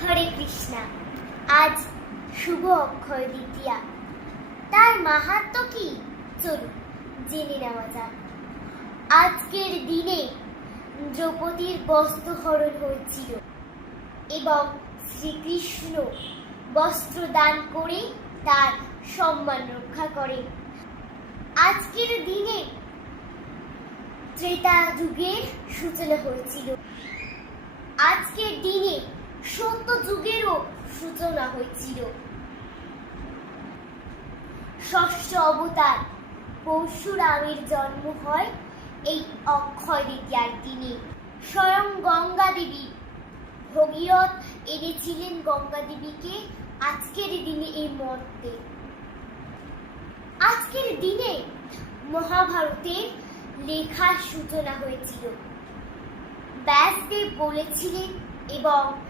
হরে কৃষ্ণা। আজ শুভ অক্ষয় দ্বিতীয়া। তার মাহাত্ম্য কি চলুন জেনে নেওয়া যাক। আজকের দিনে দ্রৌপদীর বস্ত্রহরণ হয়েছিল এবং শ্রীকৃষ্ণ বস্ত্র দান করে তার সম্মান রক্ষা করেন। আজকের দিনে ত্রেতা যুগের সূচনা হয়েছিল। আজকের দিনে সত্য যুগেরও সূচনা হয়েছিল। ষষ্ঠ অবতার পরশুরামের জন্ম হয় এই অক্ষয় দ্বিতীয়ার দিনে। স্বয়ং গঙ্গা দেবী ভগীরথ এনেছিলেন গঙ্গা দেবীকে আজকের দিনে এই মর্তে। আজকের দিনে মহাভারতের লেখার সূচনা হয়েছিল। ব্যাসদেব বলেছিলেন এবং